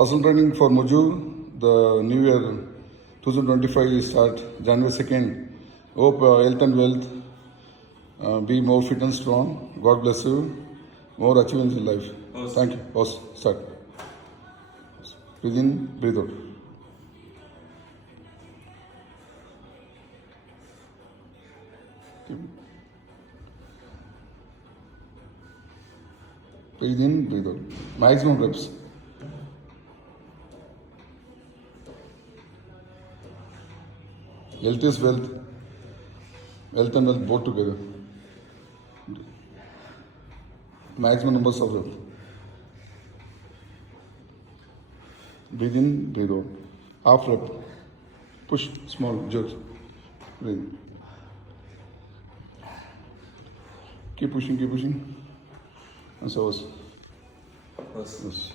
Personal training for Muju, the new year 2025 is start January 2nd. Hope health and wealth, be more fit and strong. God bless you. More achievements in life. Thank you. Pause. Start. Breathe in, breathe out. Breathe in, breathe out. Maximum reps. Health is wealth. Health and wealth both together. Maximum numbers of reps. Breathe in, breathe out. Half rep. Push, small, jerk. Breathe. Keep pushing, keep pushing. And so. Yes.